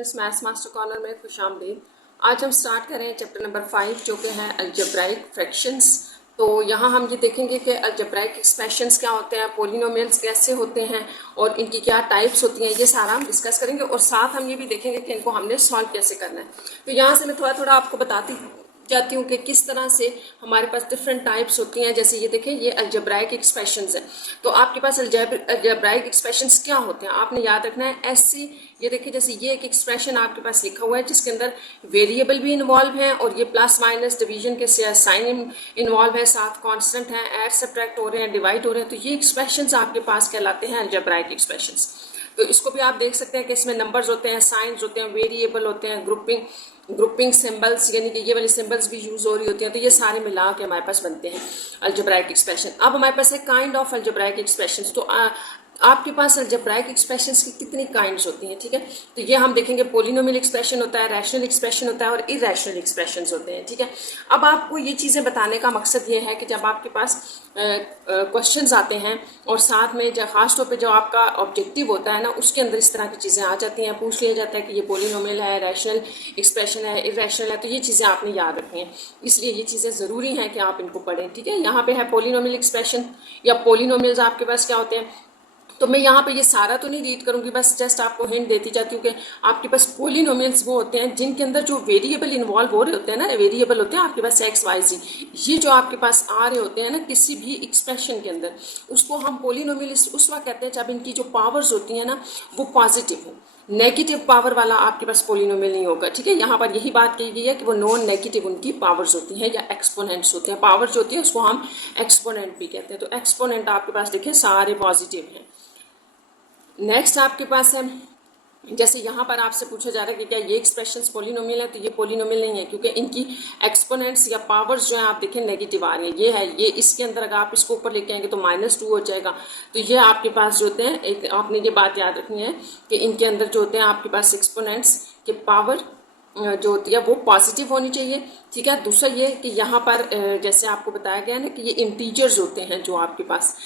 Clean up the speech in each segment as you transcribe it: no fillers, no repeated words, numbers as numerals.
Students, maths master corner में खुशामदीद। आज हम स्टार्ट कर रहे हैं चैप्टर नंबर 5 जो कि है अलजेब्राइक फ्रैक्शंस। तो यहाँ हम ये देखेंगे कि अलजेब्राइक एक्सप्रेशंस क्या होते हैं, पोलिनोमियल्स कैसे होते हैं और इनकी क्या टाइप्स होती हैं, ये सारा हम डिस्कस करेंगे और साथ हम ये भी देखेंगे कि इनको हमने सॉल्व कैसे करना है। तो यहाँ से मैं थोड़ा थोड़ा आपको बताती जाती हूँ कि किस तरह से हमारे पास डिफरेंट टाइप्स होती हैं। जैसे ये देखें, ये अलजेब्राइक एक्सप्रेशंस है। तो आपके पास अलजेब्राइक एक्सप्रेशंस क्या होते हैं आपने याद रखना है ऐसे। ये देखिए, जैसे ये एक एक्सप्रेशन आपके पास लिखा हुआ है जिसके अंदर वेरिएबल भी इन्वॉल्व है और ये प्लस माइनस डिवीजन के साइन इन्वॉल्व है, साथ कॉन्स्टेंट है, ऐड सब्ट्रैक्ट हो रहे हैं, डिवाइड हो रहे हैं। तो ये एक्सप्रेशंस आपके पास कहलाते हैं अलजेब्राइक एक्सप्रेशंस। तो इसको भी आप देख सकते हैं कि इसमें नंबर्स होते हैं, साइंस होते हैं, वेरिएबल होते हैं, ग्रुपिंग सिंबल्स, यानी कि ये वाली सिंबल्स भी यूज हो रही होती हैं। तो ये सारे मिला के हमारे पास बनते हैं अलजेब्राइक एक्सप्रेशन। अब हमारे पास है काइंड ऑफ अलजेब्राइक एक्सप्रेशन। तो आपके पास अलजेब्राइक एक्सप्रेशंस की कितनी काइंड्स होती हैं, ठीक है। तो ये हम देखेंगे, पोलिनोमियल एक्सप्रेशन होता है, रैशनल एक्सप्रेशन होता है और इरेशनल एक्सप्रेशंस होते हैं, ठीक है। अब आपको ये चीज़ें बताने का मकसद ये है कि जब आपके पास क्वेश्चंस आते हैं और साथ में जब खास तौर पे जो आपका ऑब्जेक्टिव होता है ना, उसके अंदर इस तरह की चीज़ें आ जाती हैं, पूछ लिया जाता है कि ये पोलिनोमियल है, रैशनल एक्सप्रेशन है, इरेशनल है। तो ये चीज़ें आपने याद रखनी है, इसलिए ये चीज़ें ज़रूरी हैं कि आप इनको पढ़ें, ठीक है। यहाँ पे है पोलिनोमियल एक्सप्रेशन या पोलिनोमियल्स आपके पास क्या होते हैं। तो मैं यहाँ पे ये सारा तो नहीं रीड करूँगी, बस जस्ट आपको हिंट देती जाती हूँ कि आपके पास पोलिनोमियल्स वो होते हैं जिनके अंदर जो वेरिएबल इन्वॉल्व हो रहे होते हैं ना, वेरिएबल होते हैं आपके पास एक्स वाई जी, ये जो आपके पास आ रहे होते हैं ना किसी भी एक्सप्रेशन के अंदर, उसको हम पोलिनोमियल उस वक्त कहते हैं जब इनकी जो पावर्स होती हैं ना वो पॉजिटिव हो। नेगेटिव पावर वाला आपके पास पोलिनोमियल नहीं होगा, ठीक है। यहाँ पर यही बात कही गई है कि वो नॉन नेगेटिव उनकी पावर्स होती हैं या एक्सपोनेंट्स होते हैं। पावर्स होती है उसको हम एक्सपोनेंट भी कहते हैं। तो एक्सपोनेंट आपके पास देखिए सारे पॉजिटिव हैं। नेक्स्ट आपके पास है, जैसे यहाँ पर आपसे पूछा जा रहा है कि क्या ये एक्सप्रेशंस पोलिनोमियल है, तो ये पोलिनोमियल नहीं है क्योंकि इनकी एक्सपोनेंट्स या पावर्स जो है आप देखें नेगेटिव आ रही है। ये है, ये इसके अंदर अगर आप इसको ऊपर लेके आएंगे तो -2 हो जाएगा। तो ये आपके पास जो होते हैं, एक आपने ये बात याद रखनी है कि इनके अंदर जो होते हैं आपके पास एक्सपोनेंट्स के पावर जो होती है वो पॉजिटिव होनी चाहिए, ठीक है। दूसरा ये कि यहाँ पर जैसे आपको बताया गया ना कि ये इंटीजर्स होते हैं जो आपके पास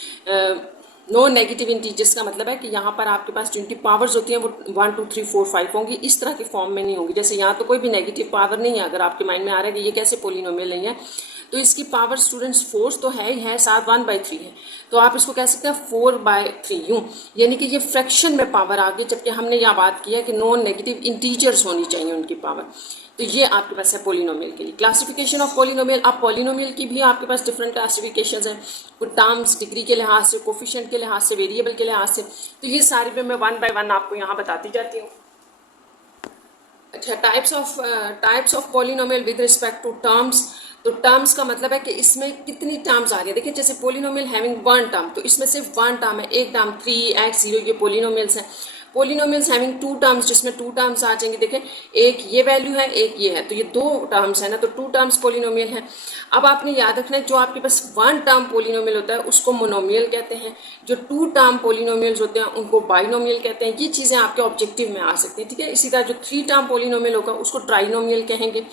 नो नेगेटिव इंटीजर्स का मतलब है कि यहाँ पर आपके पास जिनकी पावर्स होती हैं वो 1 2 3 4 5 होंगी, इस तरह की फॉर्म में नहीं होंगी। जैसे यहाँ तो कोई भी नेगेटिव पावर नहीं है, अगर आपके माइंड में आ रहा है कि ये कैसे पोलिनोमियल नहीं है, तो इसकी पावर स्टूडेंट्स 4 तो है ही है, साथ 1/3 है। तो आप इसको कह सकते हैं 4/3 यूँ, यानी कि ये फ्रैक्शन में पावर आ गई, जबकि हमने यहाँ बात की है कि नॉन नेगेटिव इंटीजर्स होनी चाहिए उनकी पावर। तो ये आपके पास है पोलिनोमियल के लिए। क्लासिफिकेशन ऑफ पोलिनोमियल, अब पोलिनोमियल की भी आपके पास डिफरेंट क्लासिफिकेशंस हैं, कुछ टर्म्स, डिग्री के लिहाज से, कोफिशिएंट के लिहाज से, वेरिएबल के लिहाज से। तो ये सारे पे मैं 1 बाय 1 आपको यहाँ बताती जाती हूँ। अच्छा, types of polynomial with respect to terms. तो टर्म्स का मतलब है कि इसमें कितनी टर्म्स आ रही है। देखिए, जैसे पोलिनोमियल हैविंग 1 टर्म, तो इसमें सिर्फ 1 टर्म है, एक टर्म 3x0, ये पोलिनोमियल्स हैं। पोलिनोमियल्स हैविंग 2 टर्म्स, जिसमें 2 टर्म्स आ जाएंगे। देखें, एक ये वैल्यू है, एक ये है, तो ये 2 टर्म्स है ना, तो 2 टर्म्स पोलिनोमियल है। अब आपने याद रखना है जो आपके पास 1 टर्म पोलिनोमियल होता है उसको मोनोमियल कहते हैं, जो 2 टर्म पोलिनोमियल्स होते हैं उनको बाइनोमियल कहते हैं। ये चीज़ें आपके ऑब्जेक्टिव में आ सकती हैं, ठीक है। इसी तरह जो 3 टर्म पोलिनोमियल होगा उसको ट्राइनोमियल कहेंगे,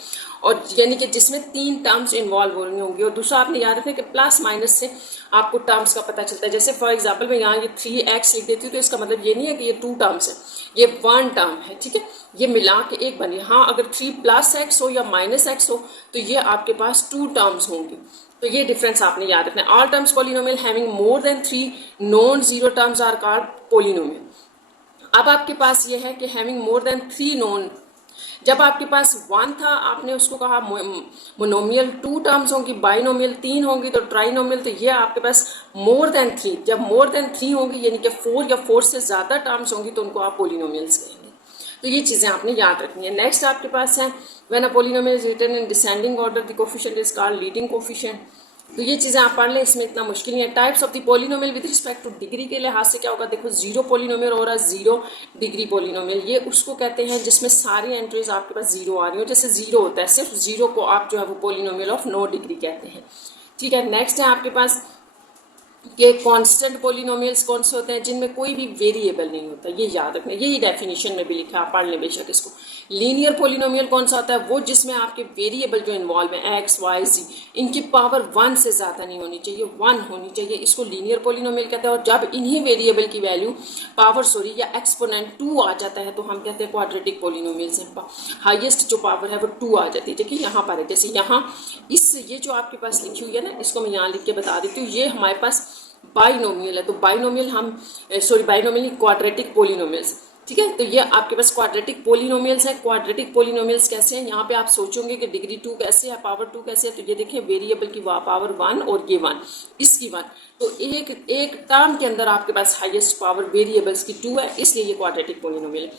और यानी कि जिसमें 3 टर्म्स इन्वॉल्व हो रही होंगी। और दूसरा आपने याद रखना कि प्लस माइनस से आपको टर्म्स का पता चलता है। जैसे फॉर एग्जांपल मैं यहाँ ये 3x लिख देती हूँ, तो इसका मतलब ये नहीं है कि ये 2 टर्म्स है, ये 1 टर्म है, ठीक है। ये मिला के एक बनी। हाँ, अगर 3+x हो या -x हो तो ये आपके पास 2 टर्म्स होंगी। तो ये डिफरेंस आपने याद रखना है। All terms polynomial having more than 3 non zero terms are called polynomial. अब आपके पास ये है कि हैविंग मोर देन 3 नॉन, जब आपके पास 1 था आपने उसको कहा मोनोमियल, 2 टर्म्स होंगी, बाइनोमियल 3 होंगी, तो ट्राइनोमियल। तो ये आपके पास मोर देन 3, जब मोर देन 3 होंगी यानी कि 4 या 4 से ज़्यादा टर्म्स होंगी तो उनको आप पोलिनोमियल्स कहेंगे। तो ये चीज़ें आपने याद रखनी है। नेक्स्ट आपके पास है when a polynomial is written in descending order the coefficient is called leading coefficient. तो ये चीज़ें आप पढ़ लें, इसमें इतना मुश्किल नहीं है। Types of the polynomial with respect two degree के लिहाज से क्या होगा, देखो 0 पोलिनोमियल और 0 डिग्री पोलिनोमियल, ये उसको कहते हैं जिसमें सारी एंट्रीज आपके पास 0 आ रही हो। जैसे 0 होता है, सिर्फ 0 को आप जो है वो पोलिनोमियल ऑफ नो डिग्री कहते हैं, ठीक है। नेक्स्ट है आपके पास कि कांस्टेंट पोलिनोमियल्स कौन से होते हैं, जिनमें कोई भी वेरिएबल नहीं होता, ये याद रखना, यही डेफिनेशन में भी लिखा है, आप पढ़ लें बेशक इसको। लीनियर पोलिनोमियल कौन सा होता है, वो जिसमें आपके वेरिएबल जो इन्वॉल्व है एक्स वाई जी, इनकी पावर 1 से ज़्यादा नहीं होनी चाहिए, 1 होनी चाहिए, इसको लीनियर पोलिनोमियल कहते हैं। और जब इन्हीं वेरिएबल की वैल्यू पावर या एक्सपोनेंट 2 आ जाता है तो हम कहते हैं क्वाड्रेटिक पोलिनोमियल्स हैं, हाईएस्ट जो पावर है वो 2 आ जाती है। देखिए यहाँ पर है, जैसे यहाँ ये जो आपके पास लिखी हुई है ना, इसको मैं यहाँ लिख के बता देती हूँ, ये हमारे पास बाइनोमियल है, तो बाइनोमियल बाइनोमियल क्वाड्रेटिक पोलिनोमियल्स, ठीक है। तो ये आपके पास क्वाड्रेटिक पोलिनोमियल्स हैं। क्वाड्रेटिक पोलिनोमियल्स कैसे हैं, यहाँ पे आप सोचोगे कि डिग्री 2 कैसे है, पावर 2 कैसे है, तो ये देखिए वेरिएबल की पावर 1 और ये 1, इसकी 1, तो एक टर्म के अंदर आपके पास हाईएस्ट पावर वेरिएबल्स की 2 है, इसलिए ये क्वाड्रेटिक पोलिनोमियल है।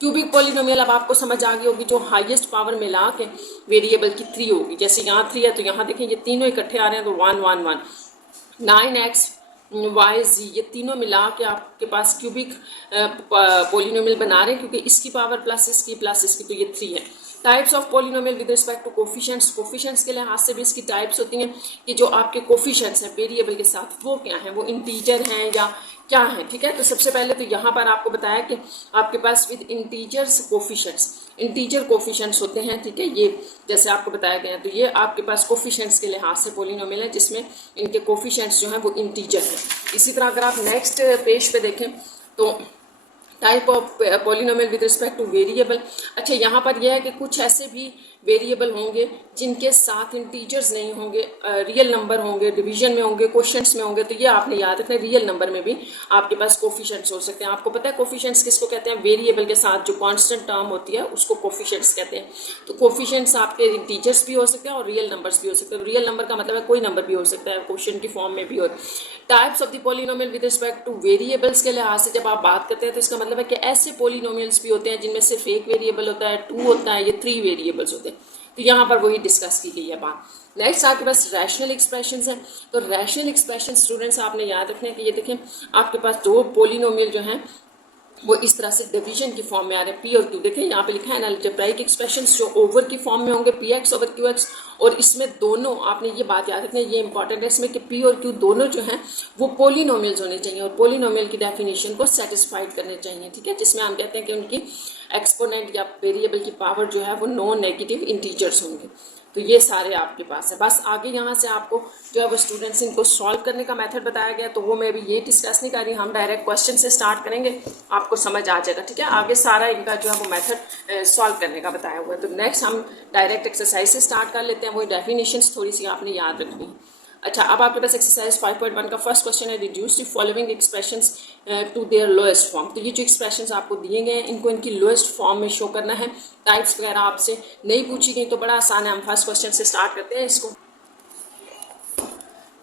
क्यूबिक पोलिनोमियल अब आपको समझ आ गई होगी, जो हाईएस्ट पावर मिला के वेरिएबल की 3 होगी, जैसे यहाँ 3 है तो यहाँ देखें ये तीनों इकट्ठे आ रहे हैं तो 1 1 1, 9x वाई जी, ये तीनों मिला के आपके पास क्यूबिक पोलिनोमियल बना रहे हैं, क्योंकि इसकी पावर प्लस इसकी तो ये 3 है। Types of polynomial with respect to coefficients, coefficients के लिहाज से भी इसकी टाइप्स होती हैं कि जो आपके कोफिशिएंट्स हैं वेरिएबल के साथ वो क्या हैं, वो इंटीजर हैं या क्या है, ठीक है। तो सबसे पहले तो यहाँ पर आपको बताया कि आपके पास with integers coefficients, integer coefficients होते हैं, ठीक है, ये जैसे आपको बताया गया है। तो ये आपके पास कोफिशिएंट्स के लिहाज से पोलिनोमियल है जिसमें इनके कोफिशिएंट्स जो हैं वो इंटीजर हैं। इसी तरह अगर आप नेक्स्ट पेज पे देखें तो type of polynomial with respect two variable, अच्छा यहाँ पर यह है कि कुछ ऐसे भी वेरिएबल होंगे जिनके साथ इंटीजर्स नहीं होंगे, रियल नंबर होंगे, डिवीजन में होंगे, क्वोशिएंट्स में होंगे, तो ये आपने याद रखना, रियल नंबर में भी आपके पास कोफिशिएंट्स हो सकते हैं। आपको पता है कोफिशिएंट्स किसको कहते हैं, वेरिएबल के साथ जो कांस्टेंट टर्म होती है उसको कोफिशिएंट्स कहते हैं। तो कोफिशिएंट्स आपके इंटीजर्स भी हो सकते हैं और रियल नंबर्स भी हो सकते हैं। रियल नंबर का मतलब है कोई नंबर भी हो सकता है, क्वोशिएंट की फॉर्म में भी हो। Types of the polynomial with respect two variables के लिहाज से जब आप बात करते हैं तो इसका मतलब है कि ऐसे पोलिनोमियल्स भी होते हैं जिनमें सिर्फ एक वेरिएबल होता है, 2 होता है, ये 3 वेरिएबल्स होते हैं, तो यहाँ पर वही डिस्कस की गई है बात। नेक्स्ट आपके पास रैशनल एक्सप्रेशंस हैं। तो रैशनल एक्सप्रेशन स्टूडेंट्स आपने याद रखना है कि ये देखें आपके पास दो पोलिनोमियल जो हैं वो इस तरह से डिवीजन की फॉर्म में आ रहे हैं, पी और क्यू। देखें यहाँ पे लिखा है ना अलजेब्राइक एक्सप्रेशंस जो ओवर की फॉर्म में होंगे, P x over Q x, और इसमें दोनों आपने ये बात याद रखनी है, ये इंपॉर्टेंट है इसमें कि पी और क्यू दोनों जो हैं वो पोलिनोमियल्स होने चाहिए और पोलिनोमियल की डेफिनेशन को सेटिस्फाइड करने चाहिए, ठीक है, जिसमें हम कहते हैं कि उनकी एक्सपोनेंट या वेरिएबल की पावर जो है वो नॉन नेगेटिव इंटीजर्स होंगे। तो ये सारे आपके पास है। बस आगे यहाँ से आपको जो है वो स्टूडेंट्स इनको सॉल्व करने का मेथड बताया गया, तो वो मैं अभी ये डिस्कस नहीं कर रही, हम डायरेक्ट क्वेश्चन से स्टार्ट करेंगे, आपको समझ आ जाएगा, ठीक है। आगे सारा इनका जो है वो मेथड सॉल्व करने का बताया हुआ है। तो नेक्स्ट हम डायरेक्ट एक्सरसाइज से स्टार्ट कर लेते हैं, वही डेफिनेशंस थोड़ी सी आपने याद रखनी है। अच्छा, अब आपके पास एक्सरसाइज 5.1 का फर्स्ट क्वेश्चन है, reduce the following expressions to their lowest form. तो ये जो एक्सप्रेशंस आपको दिए गए हैं इनको इनकी लोएस्ट फॉर्म में शो करना है। टाइप्स वगैरह आपसे नहीं पूछी गई तो बड़ा आसान है, हम फर्स्ट क्वेश्चन से स्टार्ट करते हैं इसको।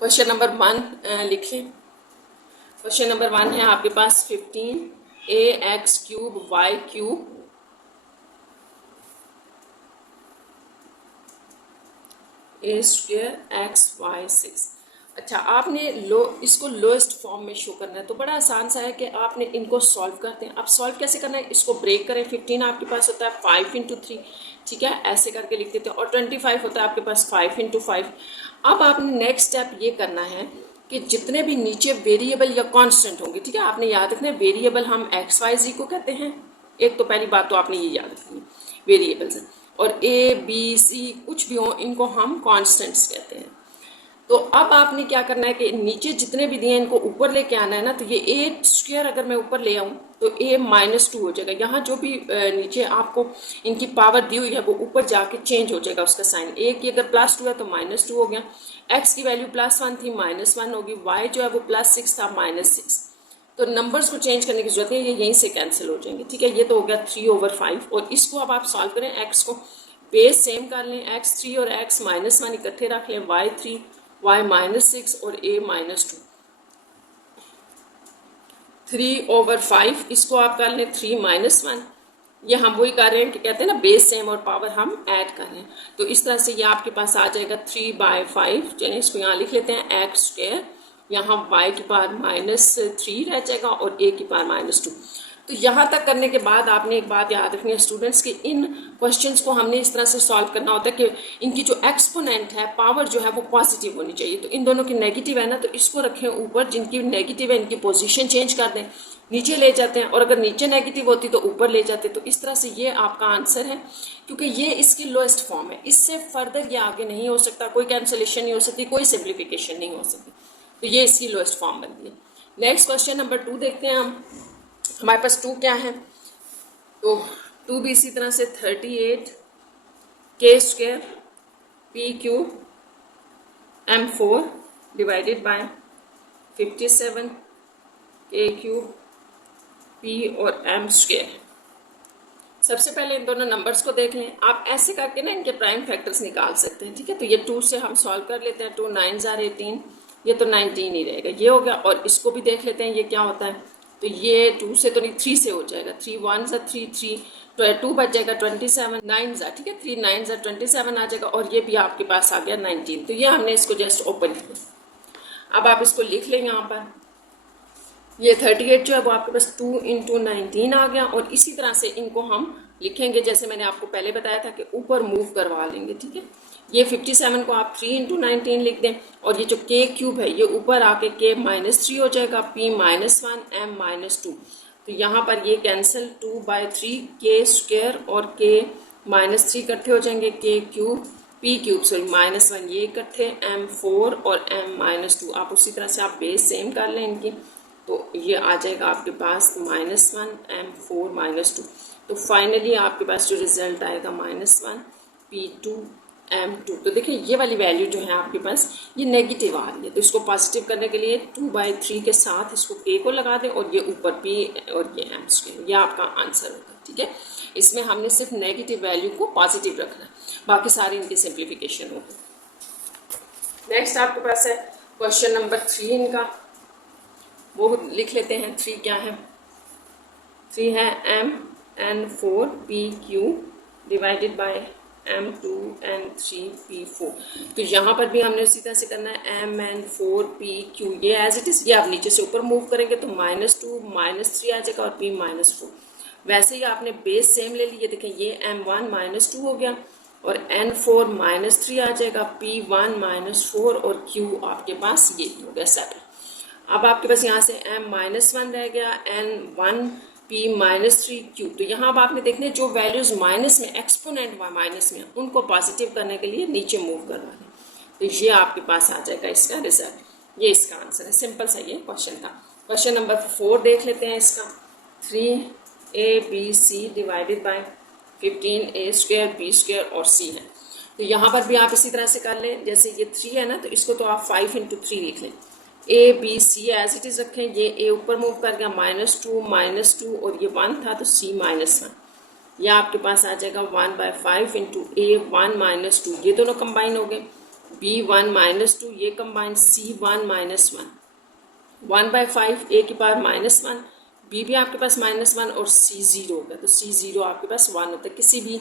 क्वेश्चन नंबर 1 लिखिए। क्वेश्चन नंबर 1 है आपके पास 15ax क्यूब वाई क्यूब ए स्क्वायर एक्स वाई 6। अच्छा, आपने इसको लोएस्ट फॉर्म में शो करना है, तो बड़ा आसान सा है कि आपने इनको सॉल्व करते हैं। अब सॉल्व कैसे करना है, इसको ब्रेक करें। 15 आपके पास होता है 5 इंटू 3, ठीक है, ऐसे करके लिख देते हैं, और 25 होता है आपके पास 5 इंटू 5। अब आपने नेक्स्ट स्टेप ये करना है कि जितने भी नीचे वेरिएबल या कांस्टेंट होंगे, ठीक है, आपने याद रखना है वेरिएबल हम एक्स वाई जी को कहते हैं। एक तो पहली बात तो आपने ये याद रखनी है, वेरिएबल्स हैं, और ए बी सी कुछ भी हो इनको हम कांस्टेंट्स कहते हैं। तो अब आपने क्या करना है कि नीचे जितने भी दिए हैं इनको ऊपर लेके आना है ना, तो ये ए स्क्वायर अगर मैं ऊपर ले आऊँ तो ए -2 हो जाएगा। यहाँ जो भी नीचे आपको इनकी पावर दी हुई है वो ऊपर जाके चेंज हो जाएगा उसका साइन। ए की अगर +2 है तो -2 हो गया, एक्स की वैल्यू +1 थी -1 होगी, वाई जो है वो +6 था -6। तो नंबर्स को चेंज करने की जरूरत है, ये यहीं से कैंसिल हो जाएंगे, ठीक है। ये तो हो गया 3/5, और इसको अब आप सॉल्व करें, एक्स को बेस सेम कर लें, x3 और x -1 इकट्ठे रख लें, y3 y -6 और a -2, 3/5 इसको आप कर लें 3 -1। ये हम वही कर रहे हैं कि कहते हैं ना बेस सेम और पावर हम ऐड कर रहे हैं, तो इस तरह से ये आपके पास आ जाएगा 3/5। चलिए इसको यहाँ लिख लेते हैं एक्स स्क्वायर, यहाँ y की पावर -3 रह जाएगा और a की पावर -2। तो यहाँ तक करने के बाद आपने एक बात याद रखनी है स्टूडेंट्स कि इन क्वेश्चंस को हमने इस तरह से सॉल्व करना होता है कि इनकी जो एक्सपोनेंट है पावर जो है वो पॉजिटिव होनी चाहिए। तो इन दोनों की नेगेटिव है ना, तो इसको रखें ऊपर, जिनकी नेगेटिव है इनकी पोजीशन चेंज कर दें, नीचे ले जाते हैं, और अगर नीचे नेगेटिव होती तो ऊपर ले जाते। तो इस तरह से ये आपका आंसर है, क्योंकि ये इसकी लोएस्ट फॉर्म है, इससे फर्दर ये आगे नहीं हो सकता, कोई कैंसलेशन नहीं हो सकती, कोई सिंप्लीफिकेशन नहीं हो सकती। तो ये इसकी लोएस्ट फॉर्म बनती है। नेक्स्ट क्वेश्चन नंबर 2 देखते हैं हम। हमारे पास 2 क्या है, तो 2 भी इसी तरह से 38 k square p cube m4 divided by 57 k cube p और m स्क्वायर। सबसे पहले इन दोनों नंबर्स को देख लें। आप ऐसे करके ना इनके प्राइम फैक्टर्स निकाल सकते हैं, ठीक है। तो ये 2 से हम सॉल्व कर लेते हैं। 2 9 जार 18, ये तो 19 ही रहेगा, ये हो गया। और इसको भी देख लेते हैं ये क्या होता है। तो ये 2 से तो नहीं, 3 से हो जाएगा। 3 1 जार 3 3, तो 2 बच जाएगा 27 9 जार, ठीक है। 3 9 जार 27 आ जाएगा, और ये भी आपके पास आ गया 19। तो ये हमने इसको जस्ट ओपन किया। अब आप इसको लिख लें यहाँ पर, ये 38 जो है वो आपके पास 2 × 19 आ गया। और इसी तरह से इनको हम लिखेंगे जैसे मैंने आपको पहले बताया था कि ऊपर मूव करवा लेंगे, ठीक है। ये 57 को आप 3 × 19 लिख दें, और ये जो k क्यूब है ये ऊपर आके k -3 हो जाएगा, p -1 m -2। तो यहाँ पर ये कैंसिल, 2/3 k स्क्वायर और k -3 इकट्ठे हो जाएंगे, k cube p cube sorry -1 ये इकट्ठे, m4 और m -2। आप उसी तरह से आप बेस सेम कर लें इनकी, तो ये आ जाएगा आपके पास -1 m4 -2। तो फाइनली आपके पास जो रिजल्ट आएगा -1 p2 m2। तो देखिए ये वाली वैल्यू जो है आपके पास ये नेगेटिव आ रही है, तो इसको पॉजिटिव करने के लिए 2/3 के साथ इसको k को लगा दें, और ये ऊपर p और ये m स्क्वायर, ये आपका आंसर होगा, ठीक है। इसमें हमने सिर्फ नेगेटिव वैल्यू को पॉजिटिव रखना है, बाकी सारी इनकी सिंप्लीफिकेशन होगी। नेक्स्ट आपके पास है क्वेश्चन नंबर 3 इनका, वो लिख लेते हैं। 3 क्या है, 3 है mn4 pq divided by m2n3p4। तो यहाँ पर भी हमने उसी तरह से करना है, mn4 pq, ये एज इट इज़, ये आप नीचे से ऊपर मूव करेंगे तो -2 -3 आ जाएगा, और p -4। वैसे ही आपने बेस सेम ले ली, ये देखें ये m1 -2 हो गया, और n4 -3 आ जाएगा, p1 -4 और q आपके पास ये हो गया 7। अब आपके पास यहाँ से m-1 रह गया, n1 p -3 q। तो यहाँ अब आपने देखने जो वैल्यूज माइनस में, एक्सपोनेंट माइनस में, उनको पॉजिटिव करने के लिए नीचे मूव करवा दें। तो ये आपके पास आ जाएगा इसका रिजल्ट, ये इसका आंसर है। सिंपल सा ये क्वेश्चन था। क्वेश्चन नंबर 4 देख लेते हैं इसका। 3abc divided by 15a square b square और c है। तो यहाँ पर भी आप इसी तरह से कर लें, जैसे ये 3 है ना, तो इसको तो आप 5 × 3 लिख लें। A B C as it is रखें, ये ए ऊपर मूव कर गया, -2 और ये 1 था तो c -1, यह आपके पास आ जाएगा 1/5 × a1 -2, ये दोनों कंबाइन हो गए, b1 -2 ये कंबाइन, c1 -1, 1/5 a की पावर -1, b भी आपके पास -1 और c 0 हो गया। तो c 0 आपके पास 1 होता है। किसी भी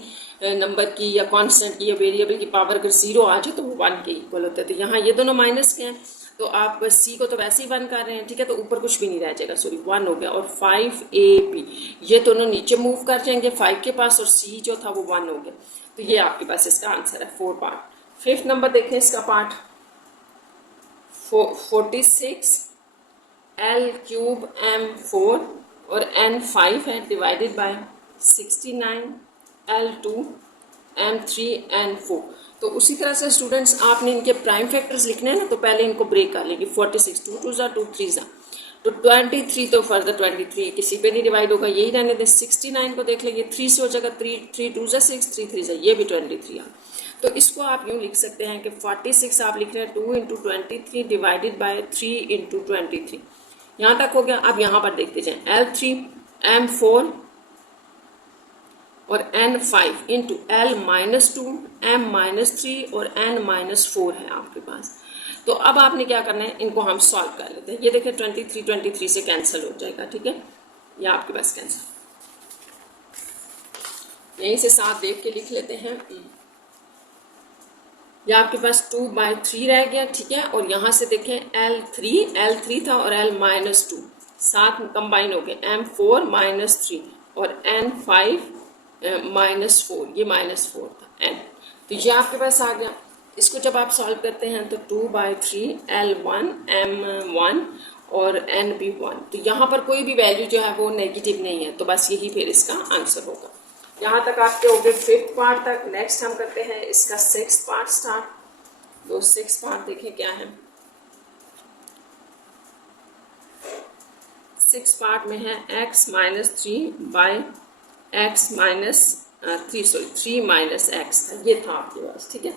नंबर की या कांस्टेंट की या वेरिएबल की पावर अगर 0 आ जाए तो वो 1 के इक्वल होता है। तो यहाँ ये दोनों माइनस के हैं, तो आप c को तो वैसे ही 1 कर रहे हैं, ठीक है, तो ऊपर कुछ भी नहीं रह जाएगा, सॉरी 1 हो गया। और 5ab ये दोनों नीचे मूव कर जाएंगे 5 के पास, और c जो था वो 1 हो गया। तो ये आपके पास इसका आंसर है 4 पार्ट। 5th नंबर देखें इसका पार्ट, 46 l³ m4 और n5 है divided by 69 l2 m3 n4। तो उसी तरह से स्टूडेंट्स आपने इनके प्राइम फैक्टर्स लिखने हैं ना, तो पहले इनको ब्रेक कर लेंगे। 46 2 2 2 3 तो 23, तो फर्दर 23 किसी पे नहीं डिवाइड होगा, यही रहने दें। 69 को देख लेंगे, 3 से हो जाएगा, 3 2 6 3 3 ये भी 23 आ। तो इसको आप यूँ लिख सकते हैं कि 46 आप लिख रहे हैं 2 × 23 डिवाइडेड बाय 3 × 23। यहाँ तक हो गया। अब यहाँ पर देखते जाएं, l3 m4 और n5 इंटू l-2 m-3 और n-4 है आपके पास। तो अब आपने क्या करना है, इनको हम सॉल्व कर लेते हैं। ये देखें 23 से कैंसिल हो जाएगा, ठीक है, ये आपके पास कैंसिल। यहीं से साथ देख के लिख लेते हैं। ये आपके पास 2/3 रह गया, ठीक है। और यहाँ से देखें l3 था और l-2, साथ कंबाइन हो गए m4 -3 और n5 -4, ये -4 था n, तो ये आपके पास आ गया। इसको जब आप सॉल्व करते हैं तो 2/3 L1 M1 और NB1, तो यहाँ पर कोई भी वैल्यू जो है वो नेगेटिव नहीं है, तो बस यही फिर इसका आंसर होगा। यहाँ तक आपके हो गए 5th पार्ट तक। नेक्स्ट हम करते हैं इसका 6th पार्ट स्टार्ट। तो 6th पार्ट देखें क्या है। 6th पार्ट में है x -3 by x -3 sorry 3 - x था, ये था आपके पास, ठीक है।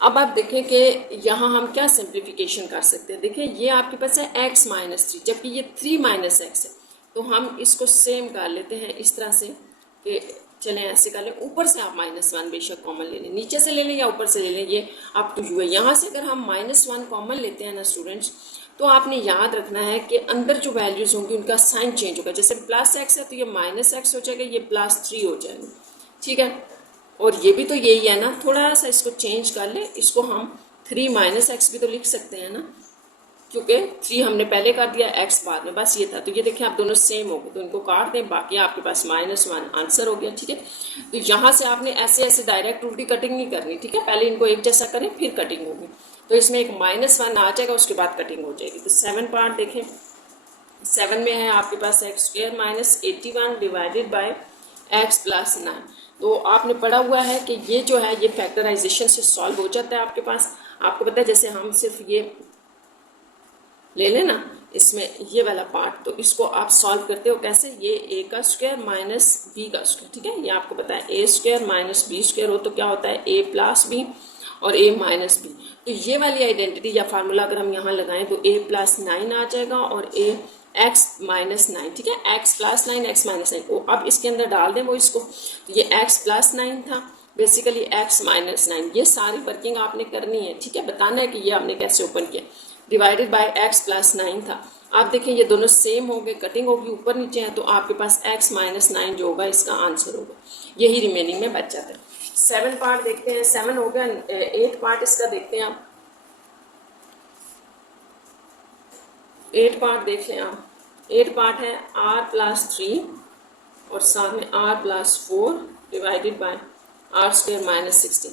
अब आप देखें कि यहाँ हम क्या सिंप्लीफिकेशन कर सकते हैं। देखिए ये आपके पास है x -3, जबकि ये 3 - x है, तो हम इसको सेम कर लेते हैं इस तरह से कि चलें ऐसे कर लें, ऊपर से आप -1 बेशक कॉमन ले लें, नीचे से ले लें या ऊपर से ले लें, ये अप टू यू है। यहाँ से अगर हम -1 कॉमन लेते हैं ना स्टूडेंट्स, तो आपने याद रखना है कि अंदर जो वैल्यूज होंगी उनका साइन चेंज होगा। जैसे +x है तो ये -x हो जाएगा, ये +3 हो जाएगा, ठीक है। और ये भी तो यही है ना, थोड़ा सा इसको चेंज कर ले, इसको हम 3 - x भी तो लिख सकते हैं ना, क्योंकि 3 हमने पहले कर दिया, x बाद में, बस ये था। तो ये देखिए आप दोनों सेम हो गए, तो इनको काट दें, बाकी आपके पास -1 आंसर हो गया, ठीक है। तो यहाँ से आपने ऐसे ऐसे डायरेक्ट उल्टी कटिंग नहीं करनी, ठीक है, पहले इनको एक जैसा करें फिर कटिंग होगी। तो इसमें एक -1 आ जाएगा, उसके बाद कटिंग हो जाएगी। तो 7 पार्ट देखें। 7 में है आपके पास x² -81 डिवाइडेड बाय x + 9। तो आपने पढ़ा हुआ है कि ये जो है ये फैक्टराइजेशन से सॉल्व हो जाता है आपके पास। आपको पता है जैसे हम सिर्फ ये ले लेना, इसमें ये वाला पार्ट, तो इसको आप सॉल्व करते हो कैसे, ये a² - b², ठीक है। ये आपको पता है a² - b² हो तो क्या होता है a + b और a - b। तो ये वाली आइडेंटिटी या फार्मूला अगर हम यहाँ लगाएं तो a + 9 आ जाएगा और a x - 9, ठीक है, x + 9 x - 9 को अब इसके अंदर डाल दें वो इसको, तो ये x + 9 था, बेसिकली x - 9। ये सारी वर्किंग आपने करनी है, ठीक है, बताना है कि ये आपने कैसे ओपन किया। डिवाइडेड बाय x + 9 था। आप देखें ये दोनों सेम हो गए, कटिंग होगी ऊपर नीचे है, तो आपके पास x - 9 जो होगा इसका आंसर होगा, यही रिमेनिंग में बच जाता है। 7 पार्ट देखते हैं। 7 हो गया। 8 पार्ट इसका देखते हैं आप। 8 पार्ट देख लें आप। 8 पार्ट है r + 3 और साथ में r + 4 डिवाइडेड बाय r² - 16।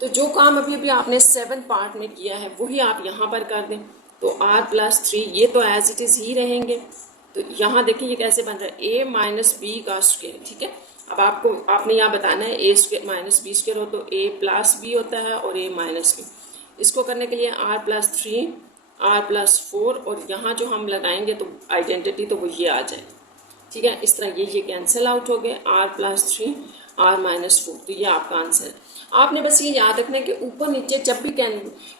तो जो काम अभी अभी आपने 7 पार्ट में किया है वही आप यहाँ पर कर दें। तो r + 3 ये तो एज इट इज़ ही रहेंगे। तो यहाँ देखिए ये कैसे बन रहा है a - b², ठीक है। अब आपने यहाँ बताना है a² - b² हो तो a + b होता है और a - b। इसको करने के लिए r + 3 r + 4 और यहाँ जो हम लगाएंगे तो आइडेंटिटी तो वो ये आ जाए, ठीक है। इस तरह ये कैंसिल आउट हो गए, r + 3 r - 4, तो ये आपका आंसर है। आपने बस ये याद रखना है कि ऊपर नीचे जब भी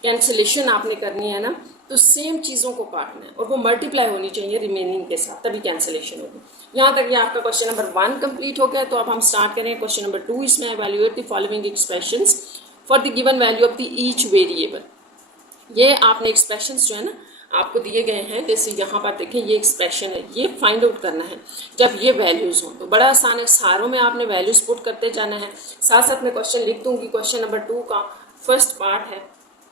कैंसिलेशन आपने करनी है ना, तो सेम चीज़ों को काटना है और वो मल्टीप्लाई होनी चाहिए रिमेनिंग के साथ, तभी कैंसिलेशन होगी। यहाँ तक ये आपका क्वेश्चन नंबर 1 कंप्लीट हो गया। तो अब हम स्टार्ट करें क्वेश्चन नंबर 2। इसमें evaluate the following expressions for the given value of the each variable. ये आपने एक्सप्रेशंस जो है ना आपको दिए गए हैं, जैसे यहाँ पर देखें ये एक्सप्रेशन है, ये फाइंड आउट करना है जब ये वैल्यूज़ हों। तो बड़ा आसान है, सारों में आपने वैल्यूज़ पुट करते जाना है। साथ साथ में क्वेश्चन लिख दूँगी। क्वेश्चन नंबर 2 का फर्स्ट पार्ट है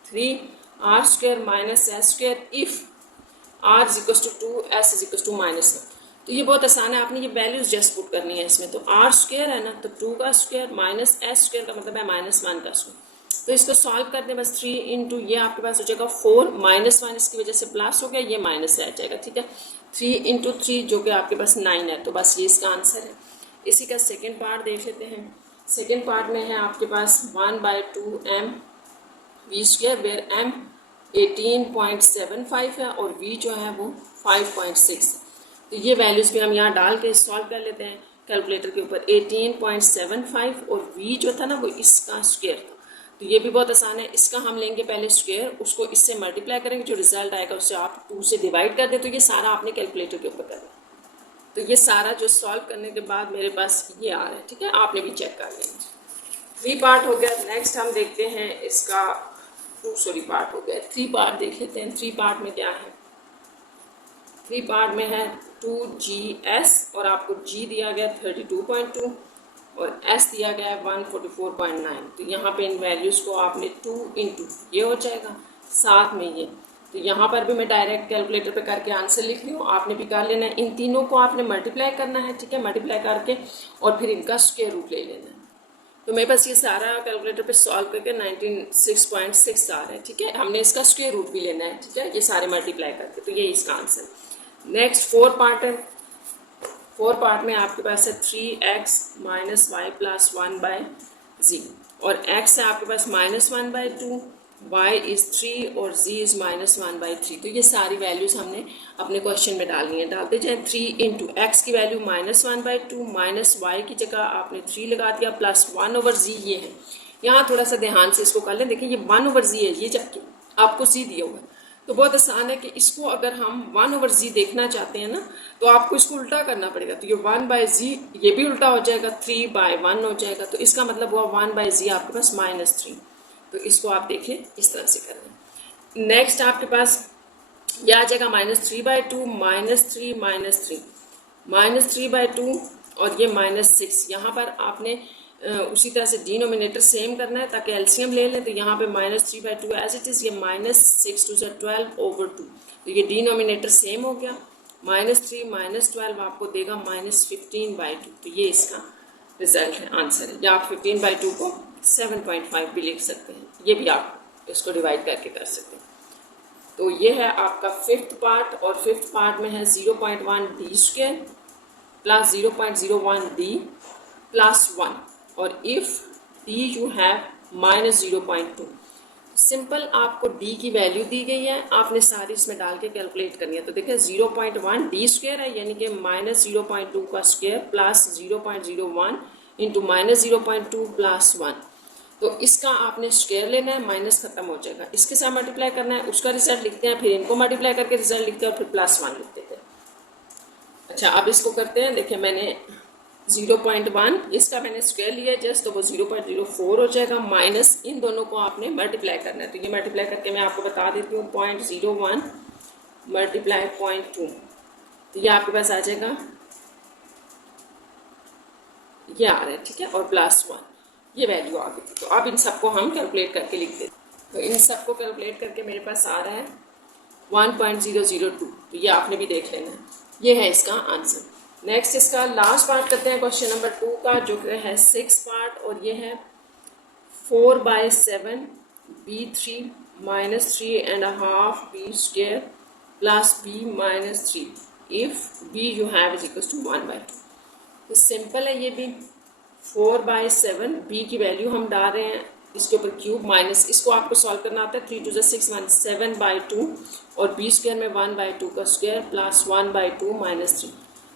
3r² - s² if r = 2 s = -1। तो ये बहुत आसान है, आपने ये वैल्यूज़ जस्ट पुट करनी है इसमें। तो r² है ना, तो 2 का स्क्वायर माइनस s² का मतलब है -1 का स्क्वायर। तो इसको सॉल्व कर दें बस। 3 इंटू ये आपके पास हो जाएगा 4 -1 इसकी वजह से प्लस हो गया, ये माइनस से आ जाएगा, ठीक है। 3 इंटू 3 जो कि आपके पास 9 है, तो बस ये इसका आंसर है। इसी का सेकेंड पार्ट देख लेते हैं। सेकेंड पार्ट में है आपके पास 1/2 m² वेयर m 18.75 है और v जो है वो 5.6 है। तो ये वैल्यूज़ भी हम यहाँ डाल के सॉल्व कर लेते हैं कैलकुलेटर के ऊपर। 18.75 और v जो था ना वो इसका स्क्वायर था। तो ये भी बहुत आसान है, इसका हम लेंगे पहले स्क्वायर, उसको इससे मल्टीप्लाई करेंगे, जो रिजल्ट आएगा उससे आप 2 से डिवाइड कर दें। तो ये सारा आपने कैलकुलेटर के ऊपर करना है। तो ये सारा जो सॉल्व करने के बाद मेरे पास ये आ रहा है, ठीक है, आपने भी चेक कर लेंगे। 3 पार्ट हो गया। नेक्स्ट हम देखते हैं इसका 2 पार्ट हो गया। 3 पार्ट देख लेते हैं। 3 पार्ट में क्या है। 3 पार्ट में है 2GS और आपको G दिया गया 32.2 और S दिया गया है 144.9। तो यहाँ पे इन वैल्यूज़ को आपने 2 इंटू ये हो जाएगा, साथ में ये तो यहाँ पर भी मैं डायरेक्ट कैलकुलेटर पे करके आंसर लिख रही हूँ, आपने भी कर लेना है। इन तीनों को आपने मल्टीप्लाई करना है, ठीक है, मल्टीप्लाई करके और फिर इनका स्क्वायर रूट ले लेना है। तो मेरे पास ये सारा कैलकुलेटर पे सॉल्व करके 96.6 आ रहा है, ठीक है। हमने इसका स्क्वायर रूट भी लेना है, ठीक है, ये सारे मल्टीप्लाई करके। तो ये इसका आंसर। नेक्स्ट 4 पार्ट है। 4 पार्ट में आपके पास है 3x minus Y plus 1/z और x है आपके पास -1/2, y इज़ 3 और z इज़ -1/3। तो ये सारी वैल्यूज़ हमने अपने क्वेश्चन में डालनी है। डालते जाएँ 3 इंटू एक्स की वैल्यू -1/2 माइनस वाई की जगह आपने 3 लगा दिया प्लस 1/z ये है। यहाँ थोड़ा सा ध्यान से इसको कर लें। देखिए ये 1/z है, ये जबकि आपको z दिया हुआ है। तो बहुत आसान है कि इसको अगर हम 1/z देखना चाहते हैं ना, तो आपको इसको उल्टा करना पड़ेगा। तो ये 1/z ये भी उल्टा हो जाएगा, 3/1 हो जाएगा। तो इसका मतलब हुआ 1/z आपके पास -3। तो इसको आप देखिए इस तरह से करना। नेक्स्ट आपके पास यह आ जाएगा -3/2 -3 और ये -6। यहाँ पर आपने उसी तरह से डिनोमिनेटर सेम करना है ताकि एलसीएम ले लें। तो यहाँ पे -3/2 एज इट इज़, ये -6 2 12/2। तो ये डिनोमिनेटर सेम हो गया। -3 -12 आपको देगा -15/2। तो ये इसका रिजल्ट है, आंसर है। या आप 15/2 को 7.5 भी लिख सकते हैं, ये भी आप इसको डिवाइड करके कर सकते हैं। तो ये है आपका 5th पार्ट और 5th पार्ट में है 0.1d² प्लस 0.01d प्लस 1 और if d you have -0.2। Simple आपको d की वैल्यू दी गई है, आपने सारी इसमें डाल के कैलकुलेट करनी है। तो देखिए 0.1d² है यानी कि -0.2 का स्क्वायर प्लस 0.01 इंटू -0.2 प्लस 1। तो इसका आपने स्क्वायर लेना है, माइनस खत्म हो जाएगा, इसके साथ मल्टीप्लाई करना है, उसका रिजल्ट लिखते हैं, फिर इनको मल्टीप्लाई करके रिजल्ट लिखते हैं और फिर +1 लिख देते हैं। अच्छा अब इसको करते हैं। देखिए मैंने 0.1 इसका मैंने स्क्वायर लिया जस्ट, तो वो 0.04 हो जाएगा, माइनस इन दोनों को आपने मल्टीप्लाई करना है। तो ये मल्टीप्लाई करके मैं आपको बता देती हूँ, 0.01 मल्टीप्लाई 0.2, तो ये आपके पास आ जाएगा, ये आ रहा है, ठीक है, और +1 ये वैल्यू आ गई। तो अब इन सबको हम कैलकुलेट करके लिख देते हैं। तो इन सबको कैलकुलेट करके मेरे पास आ रहा है 1.002। तो ये आपने भी देख लेना है, ये है इसका आंसर। नेक्स्ट इसका लास्ट पार्ट करते हैं क्वेश्चन नंबर 2 का, जो कि है 6 पार्ट और ये है 4/7 b3 -3.5 b² plus b -3 if b you have is equal to 1/2। तो सिंपल है, ये भी 4/7 b की वैल्यू हम डाल रहे हैं इसके ऊपर क्यूब माइनस, इसको आपको सॉल्व करना आता है 3 2 6 7/2 और b² में 1/2 का स्क्वायर प्लस 1/2 -3।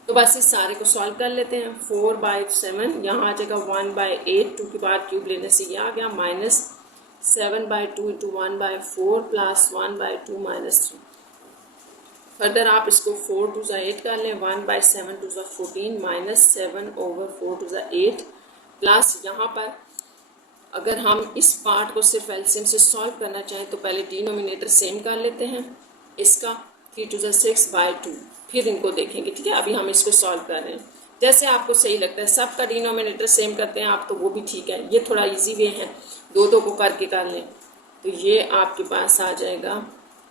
तो बस इस सारे को सॉल्व कर लेते हैं। 4/7 यहाँ आ जाएगा 1/8, 2 के बाद क्यूब लेने से ये आ गया -7/2 इंटू 1/4 प्लस 1/2 -3। फर्दर आप इसको 4 2 8 कर लें, 1/7 2 14 -7/4 2 8 प्लस यहाँ पर अगर हम इस पार्ट को सिर्फ एलसीएम से सॉल्व करना चाहें तो पहले डिनोमिनेटर सेम कर लेते हैं इसका, 3 2 6/2, फिर इनको देखेंगे, ठीक है। अभी हम इसको सॉल्व कर रहे हैं, जैसे आपको सही लगता है। सबका डिनोमिनेटर सेम करते हैं आप, तो वो भी ठीक है, ये थोड़ा इजी वे है, दो को करके कर लें। तो ये आपके पास आ जाएगा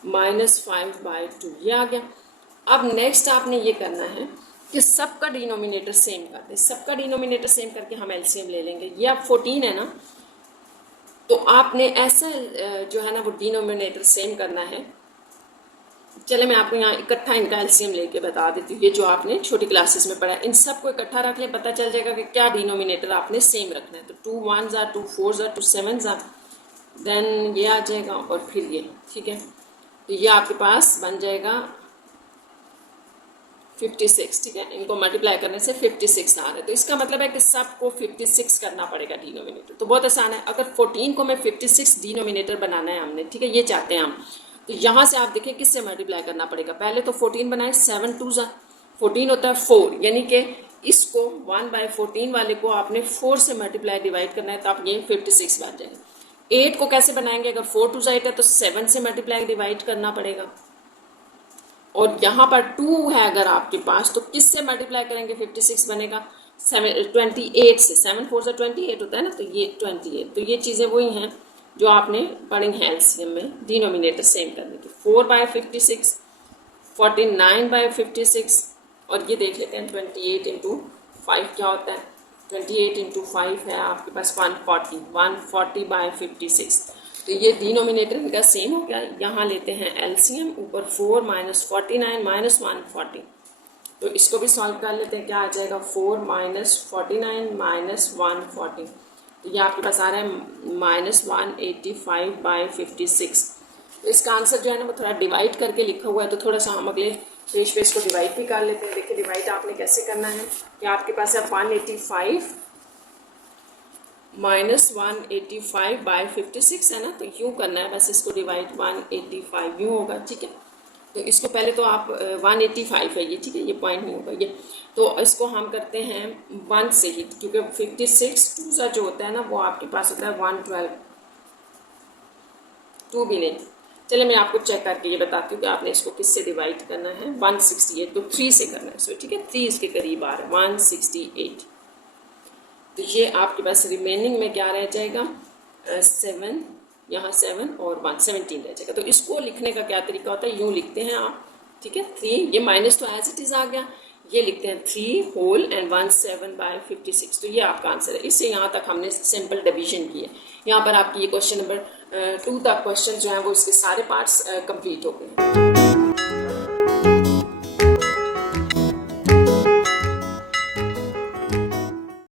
-5/2, ये आ गया। अब नेक्स्ट आपने ये करना है कि सबका डिनोमिनेटर सेम कर दें। सबका डिनोमिनेटर सेम करके हम एलसीएम ले लेंगे। ये अब 14 है ना, तो आपने ऐसा जो है ना वो डिनोमिनेटर सेम करना है। चले मैं आपको यहाँ इकट्ठा इनका एलसीएम लेके बता देती हूँ। ये जो आपने छोटी क्लासेस में पढ़ा है, इन सब को इकट्ठा रख लें, पता चल जाएगा कि क्या डिनोमिनेटर आपने सेम रखना है। तो 2 1s 2 4s 2 7s, देन ये आ जाएगा और फिर ये, ठीक है। तो ये आपके पास बन जाएगा 56, ठीक है। इनको मल्टीप्लाई करने से 56 आ रहा है। तो इसका मतलब है कि सबको 56 करना पड़ेगा डिनोमिनेटर। तो बहुत आसान है, अगर 14 को मैं 56 डिनोमिनेटर बनाना है हमने, ठीक है, ये चाहते हैं हम। तो यहाँ से आप देखें किससे मल्टीप्लाई करना पड़ेगा। पहले तो 14 बनाए, 7 2 14 होता है 4, यानी कि इसको 1/14 वाले को आपने 4 से मल्टीप्लाई डिवाइड करना है, तो आप ये 56 बन जाएगा। 8 को कैसे बनाएंगे, अगर 4 2 8 है तो 7 से मल्टीप्लाई डिवाइड करना पड़ेगा। और यहाँ पर 2 है अगर आपके पास, तो किससे मल्टीप्लाई करेंगे 56 बनेगा 28 से। 7 4 28 होता है ना, तो ये 28। तो ये चीज़ें वही हैं, जो आपने पढ़ी है एलसीएम में, डिनोमिनेटर सेम करने की। 4/56, 49/56, और ये देख लेते हैं 28 इंटू 5 क्या होता है। 28 इंटू 5 है आपके पास 140, 140/56। तो ये डिनोमिनेटर इनका सेम हो गया। यहाँ लेते हैं एलसीएम, ऊपर 4 - 49 - 140, तो इसको भी सॉल्व कर लेते हैं। क्या आ जाएगा, 4 - 49 - 140, तो ये आपके पास आ रहा है -185/56। तो इसका आंसर जो है ना वो थोड़ा डिवाइड करके लिखा हुआ है, तो थोड़ा सा हम अगले पेज पे इसको डिवाइड भी कर लेते हैं। देखिए डिवाइड आपने कैसे करना है कि आपके पास है 185 - 185/56 है ना, तो यूँ करना है बस इसको डिवाइड। 185 यूँ होगा, ठीक है। तो इसको पहले तो आप 185 है ये, ठीक है, ये पॉइंट नहीं होगा ये। तो इसको हम करते हैं 1 से ही, क्योंकि 56 2 सा जो होता है ना वो आपके पास होता है 112, 2 भी नहीं। चलिए मैं आपको चेक करके ये बताती हूँ कि आपने इसको किससे डिवाइड करना है। 168 तो 3 से करना है इसको, ठीक है। 3 इसके करीब आ रहा है, 168। तो ये आपके पास रिमेनिंग में क्या रह जाएगा, 7, यहाँ 7 और 1, 17 रह जाएगा। तो इसको लिखने का क्या तरीका होता है, यूँ लिखते हैं आप, ठीक है। 3, ये माइनस तो एज इट इज़ आ गया, ये लिखते हैं 3 होल एंड 17/56। तो ये आपका आंसर है। इससे यहाँ तक हमने सिंपल डिवीजन की है। यहाँ पर आपकी ये क्वेश्चन नंबर 2 तक क्वेश्चन जो है वो इसके सारे पार्ट्स कंप्लीट हो गए हैं।